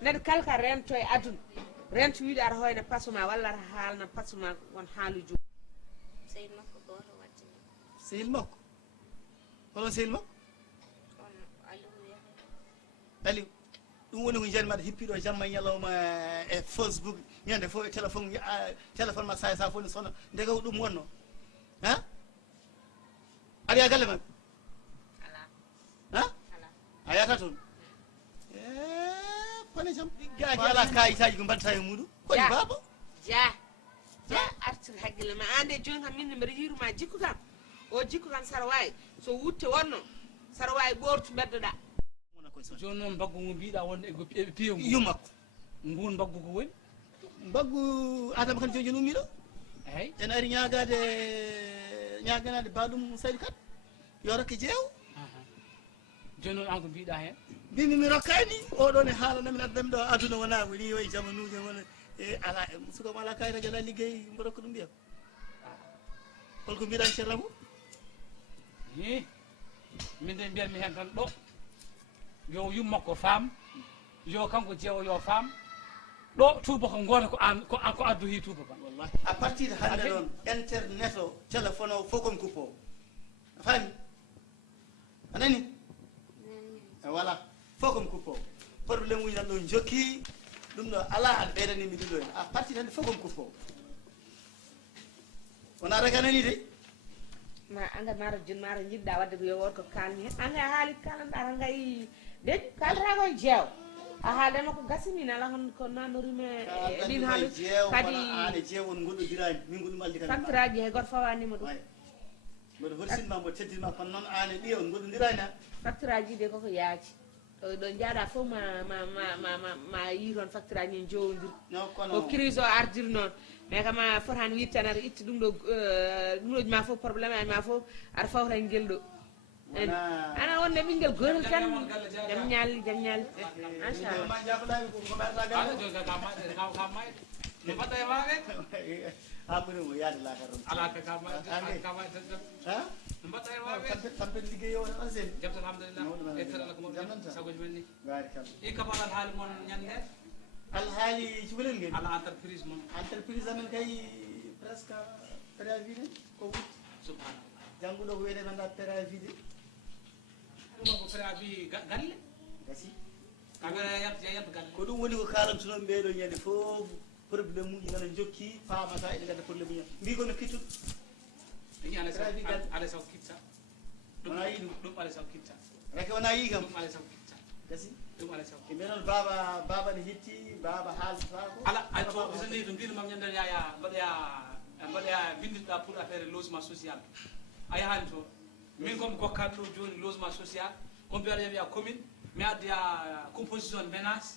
ned kalka rento e adun rento wiide ar hoyna pasuma walla haalna pasuma won haalu ju seyil makko goto wadde seyil makko hono seyil makko aliou ɗum woni ko jeanmaɗa hippiɗo jamma ñalawma e facebook ñande fof e téléphone ma sa fof ne sona ndega ko ɗum wonno ha aɗa yaa galle maɓɓe ha a yata toon kone jam gaji ala kayitaji ko mbaɗata e muɗum koye baba ja artir haqqille ma ande joni kam minne mbiɗa yiruma jikku kam o jikku kam sara wawi so wutte wonno sara wawi ɓortu beddoɗa joni noon mbaggu ngu mbiɗa wonde e piyo ngu yumakko ngun mbaggu ko woni mbaggu adama kan joni ummiɗo eyyi en ari ñaganade baɗum saydi kat yo rokke jeew joni noon an ko mbiɗa hen mbimi mi rokkani oɗon e haalanamin addami ɗo aduna wona ko ni wayi jamanuji wona e ala sukam ala kayitaji ala liggey mbo rokka ɗum mbiyam holko mbiɗani ceerno abou i min de mbiyatmi hen tan ɗo yo yummakko faam yo kanko jeewo yo faam ɗo tuuba ko goto ko an ko addu hi tuuba ba wallahi à partir de hande ɗon internet o téléphone o fof komi kuppo a faami anani voilà fof komi kuppo probléme uji nan ɗo jokki ɗum ɗo ala aɗa ɓeydanimi ɗum ɗo hen à partir de hande fof komi kuppo wona rek anani de ma anga maro jun maro jiɗɗa wadde ko yo wonko kalmi hen anga haali kalanɗa tan gayi deƴ kalata koye jeew a haaldema ko gasimina ala hon ko nanorime ɗin haalu kadi ane jeew on goɗɗodirani min goɗɗum aldi kadi facture aji hay goto fawanima ɗum mboɗo horsinma mbo teddinma kono noon ane ɓiye on goɗɗodirani ha facture aji de koko yaaji ɗo jaaɗa fof ma yi toon facture aji en jowodiri ko crise o ardiri noon mais kama fotani wiide tan aɗa itti ɗum ɗoji ma fof probléme aji ma fof aɗa fawta e guel ɗo ana wonde ɓinguel gotel tan jam ñalli machallah ha ɓuurimo yaade lakar on ala kama no mbaɗɗa e wawe tampere ligguey o tan sen jaɓta alhamdulillah ettanala ko moƴƴi sagoji men ni barikalla i kabaɗal haali moon ñande alhaali cubalel ngel ala entreprise moon entreprise amen kay presque préavis de ko wutti subhanallah jangguɗo ko wiyete nanda préavis de ɗum ko préavis galle gasi kaga yalta galle ko ɗum woni ko kalantunoɓe ɓeɗo ñande fof probléme uji nana jokki famata ene gadda probléme uji mbi kono kittuɗo ɗi ala saw kitta wona yi ɗum ala saw kitta reke wona yi kam ɗum ala saw kitta gasi ɗum ala saw e mbi noon baba ne hetti baba haaltata ko ala to bisani to mbino mam ñanden yaya mbaɗoya bindiɗa pour affaire logement social a yahani to min komi gokkaɗo ɗo joni logement social on mbiyaɗa wiya commune mi addoya composition ménage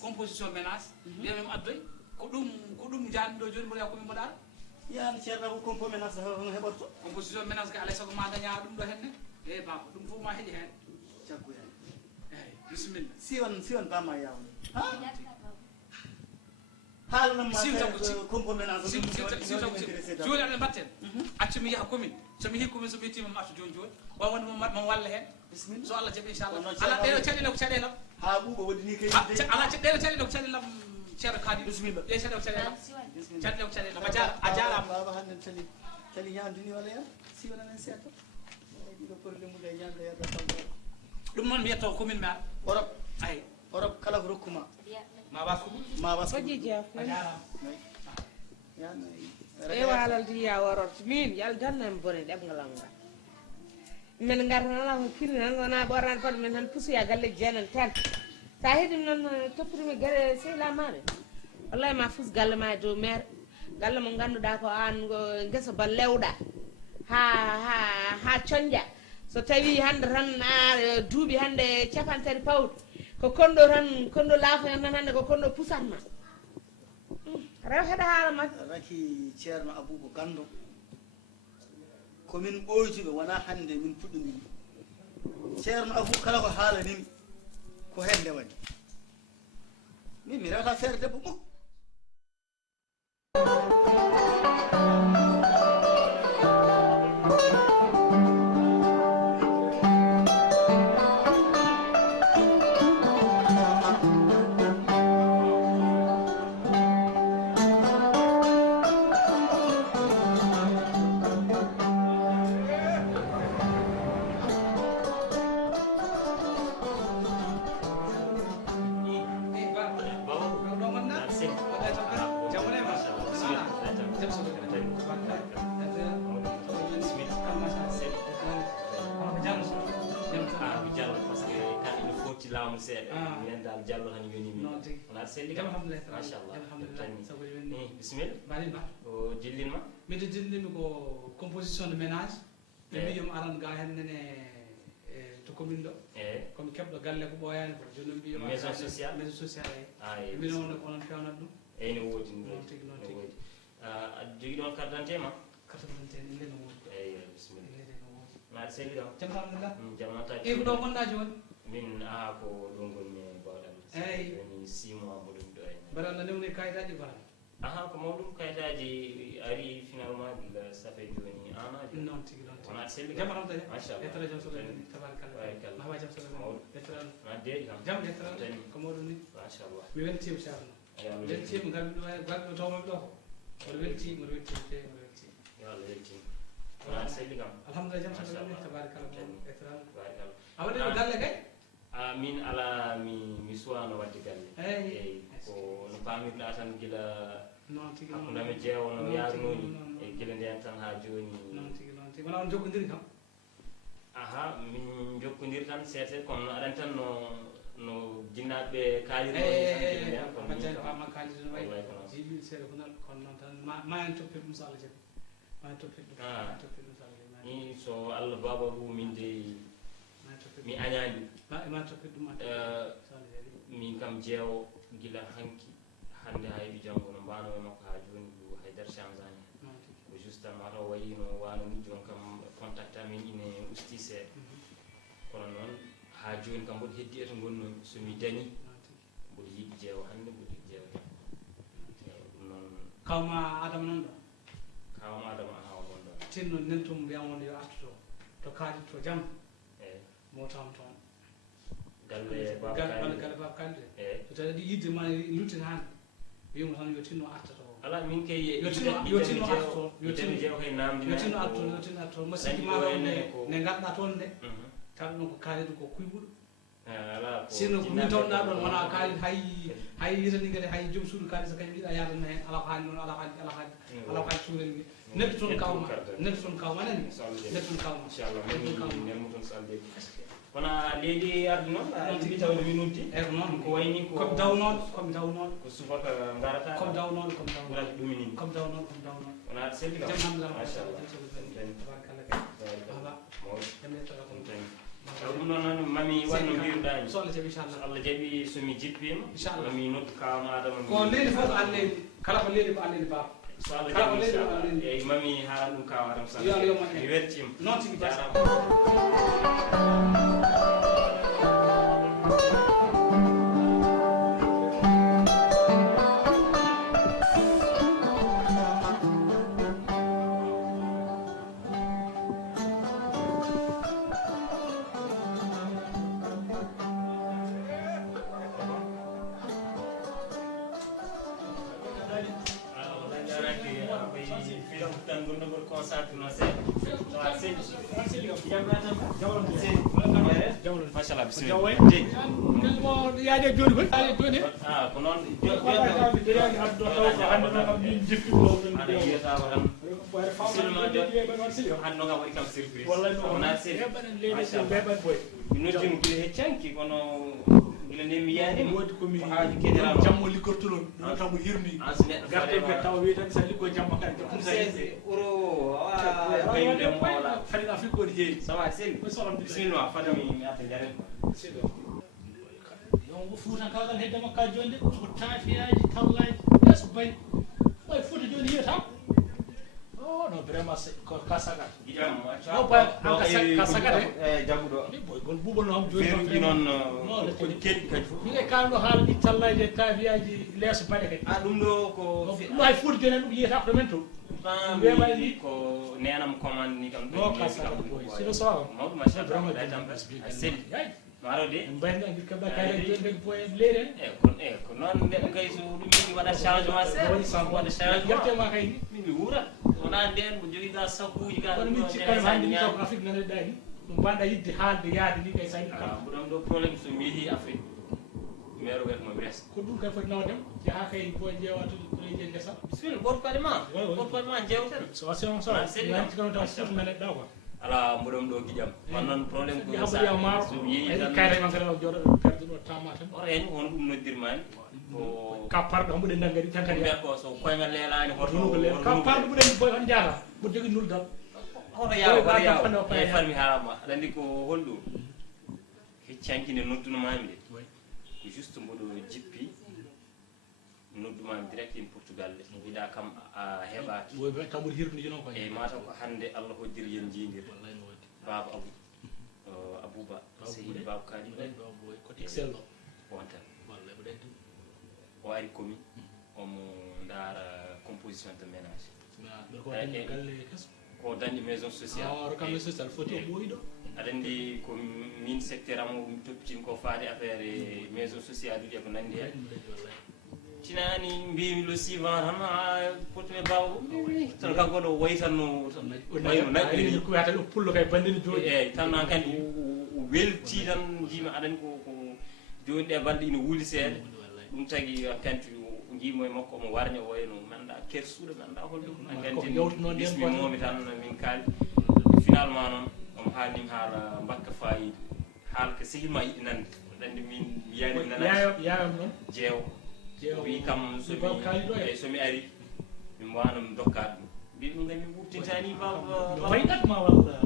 composition ménage wiyamim addoy ko ɗum jani ɗo joni mboɗo ya commune mboɗa ara yan ceerno ko compo ménage hono heɓorto composition ménage ka alay sago ma daña ɗum ɗo henne e baba ɗum fof ma heeƴi hen caggu hen eyyi bisimilla si on bamma yawno haalanamma compo ménage joni aɗa mbatten accu mi yaha commune somi yeehi commune somi yettima mi artu joni wa wonde mo walla hen bisimilla so Allah jaaɓi inchallah ala ɗeɗo caɗele ko caɗelam ha ɓuuɓa waɗini kay ala ɗeɗo caɗele ko caɗelam ceerno kadi bisimilla ɗe caɗele ko caɗelam caɗele ko caɗelam a jarama baba hande tali ñamdini walla yan si wonanen seeɗa ɗiɗo probléme uji e ñamde yadda falda ɗum noon mi yetto commune mi ara Europe ayi Europe kala ko rokkuma ma wasku ma wasku fojji jeew a jarama yan e waalalde yiya wororto min yalla dannami bone ɗemgalam ngal min gartanala ko kiri nan wona ɓorani paɗe min tan pusuya galleji jeenan tan sa heeɗimi noon toppitimi gueɗe sehlamaɓe wallahi ma fus galle ma e dow maire galle mo ganduɗa ko an guesa ba lewɗa ha coñƴa so tawi hande tan a duuɓi hande capantati pawɗo ko konɗo tan konɗo laafoyan tan hande ko konɗo pusatma rew heɗa haala makko raki ceerno abou ko gando komin ɓoytuɓe wona hande min puɗɗodiri ceerno abou kala ko haalanimi ko hen nde waɗi min mi rewata feere debbo mukko laamu seeɗa minen dal Diallo tan yoni min wona selli kam machallah bisimilla mbaɗin ba o dillinma miɗo dillinmi ko composition de ménage ɓe mbi yomi aran ga hen nene to commune ɗo komi keɓɗo galle ko ɓooyani ko joni mbi yomi maison social e min on onon fewnat ɗum eyyi no woodi noon tigui noon tigui aɗa jogui ɗon carte d'identité ma carte d'identité inde no woodi eyyi bisimilla inde no woodi naɗa selli ɗon jaam alhamdulillah jamnata e ko ɗo gonɗa joni min aha ko ɗo gonmi e bawɗam eyyi woni 6 mois mboɗum ɗo e mbaɗa anda newni kayitaji ko aha ko mawɗum kayitaji ari finalement gila safe joni an aji noon tigui noon wona selli jaam alhamdulillah machallah yettara jaam solo tabarakallah mahawa jaam solo yettara na deeɗi kam jaam yettara ko mawɗum ni machallah mi weltima ceerno weltima garɓe ɗo garɓe ɗo tawmaɓe ɗo ko oɗo weltima oɗo weltima fewi oɗo weltima yo Allah weltima wona selli kam alhamdulillah jaam solo tabarakallah yettara barakallah a waɗino galle kay min ala mi suwano wadde galle eyyi ko no pamirɗa tan gila noon tigui hakkudame jeewono yarnoni e gila nden tan ha joni noon tigui wona on jokkodiri kam aha min jokkodir tan seete kono aɗan tan no jinnaɓe kaalirnoɓe pama kalide no wayi jiiɓiɗo seeɗa ko nan kono noon tan ma en toppir ɗum so Allah jaɓi ma en toppir ɗum toppir ɗum so Allah jaɓi ni so Allah baba ru min de mi añani ma toppir ɗum so Allah jaɓi min kam jeewo gila hanki hande hayɓe janggo no mbanowe makko ha joni ko haydara changani ko justement taw wayi no wano ni jon kam contact amin ine usti seeɗa kono noon ha joni kam mboɗo heddi eto gonnomi somi dañi mboɗo yiiɗi jeewo hande mboɗo yiiɗi jeewo ɗum noon kawma adama nan ɗo kawam adama aha o gonɗon tinno nentum mbiyamo yo artuto to kaalit to jaam eyyi motam toon galle galle baba kalde eyyi so tawi yidde ma luttin hande wiyamo tan yo tinno artato ala min kay yo tinno artato yo jeewo kay namdi yo tinno artato masiki ma ɗo ne ganduɗa toon nde tawa ɗum ko kaalido ko kuyɓuɗo ala ko sino min tawɗa ɗon wona kaalit hay yitani kadi hay joom suudu kaalis so kañum yiɗa yadana hen ala ko hani noon ala ko hani suurel ngi neddo toon kawma nani neddo toon kawma inchallah min nelmu toon so alde wona leydi arde noon ɗiɓi tawde min noddi eyyi ko noon ko wayni komi dawnoɗo ko subaka garata komi dawnoɗo ɓurata ɗumini komi dawnoɗo wona aɗa selli kam jamhamdulillah machallah tabarakallah kay baba mawɗo jam yettata ko taw ɗum ɗon noon mami wanno mbiruɗani so Allah jaɓi so inchallah Allah jaɓi somi jippima inchallah mami noddu kawam adama ko leydi fof ko alleydi kala ko leydi ko alleydi baba so Allah kala ko jaɓi leydi ko inchallah alleydi eyyi mami haalan ɗum kawa adama sa yo Allah yoman mi weltima noon tigui basa donc tan gonno gol concentré no c'est wa c'est machallah bismillah mo yaade joni ko yaade joni ah ko non hanno ga wari kam surprise wona surprise noddimu gila heccanki kono gila nemi yani wodi ko mi haaji kedera jammo likortulon non tan mo hirni garde be taw wi tan sa liko jamma kan ko euro bayde mo wala fadi afrique ko heewi sawa sel bismillah fadami mi ata jaren yo fuutan kawgal hedde makka jonde ko tafiyaji tawlaji yeso bay way fuuta joni yeta oh no vraiment c'est ko kasaga gidam no pa kasaga jabudo boy gol bubol no am joni feru non ko ken kadi fu mi kalno haaldi tallaji tafiyaji leso bade kadi dum do ko no ay fuuta joni dum yeta ko men to ko nenam commande ni kam no kasaga boy sino so mawdu machallah vraiment da tam sel maro de mbayna ngi kabda kay jonde ko leere ko non den kay so dum mi wada changement c'est wada changement yarte ma kay mi wura wona den ko jogi ga sakuji ga kono mi ci kanam hande ni ko afrique nan dani dum banda yidde haalde yaade ni kay sayi bu dam do problème so mi yi afrique mero gat mo bres ko dum kay foti nawdem jaha kay ko jeewatu ko je ngesa bismillah bot parlement jeewten so asion so nan ci kanam taw surtout nan da ko ala mboɗom ɗo guiƴam man noon probléme ko haɓoya maaro so yeeyi tan kayre man kala joɗo perde ɗo tamata ora hen hono ɗum noddirmani ko kapparɗo mbuɗen nangari tan kadi ɓe ko so koygal leelani hoto kapparɗo mbuɗen boy on jaata mo jogi nuldal hoto yaw e farmi haalama aɗa andi ko holɗum heccankine noddunumami de ko juste mboɗo jippi noddumami direct in portugal de mbiɗa kam a heɓaki kamɓoɗo hirtude non ko e mataw ko hande allah hoddiri yen jiidir baba abouba sehil baba kadi ko excel on tan o ari komi omo daara composition de ménage ko dañɗi maison sociale kam social foti o ɓoyiɗo aɗa andi ko min secteur amo mi toppitini ko faade affaire maison sociale uji e ko nandi hen tinani mbimi lo suivant tan ha potume bawo tan kanko ɗo waytanno wayno naƴƴiri ko wiyata ɗo pullo kay bandini jooɗi eyyi tan noon kandi o welti tan jimi aɗani ko joni ɗe balɗe ina wuuli seeɗa ɗum tagui kanti jimo e makko omo warña o wayno ganduɗa kersuɗo ganduɗa holɗum gandini bismimomi tan min kaali finalement noon omo haalnimi haala mbakka fayida haala ko sehilma yiɗi nande ɗandi min yiyani nanani yayam noon jeewo wi kam somi ari mi mbano mi dokka ɗum mbi ɗum gam mi ɓurtintani baba wayɗatma walla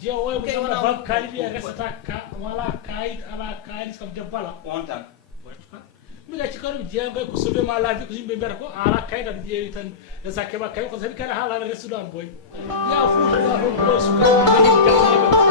jeewo ko sowona bab kaalidi e resata ka wala kayit ala kalis kam debbala on tan mi gacci kano jeeyagay ko sauvé ma laabi ko yimɓe mbiyata ko ala kayit aɗa ƴeewi tan sa keɓa kayit ko saɗi kala haalano restude an boy ya fuuta ɗa ɗon ɗo sukaɓe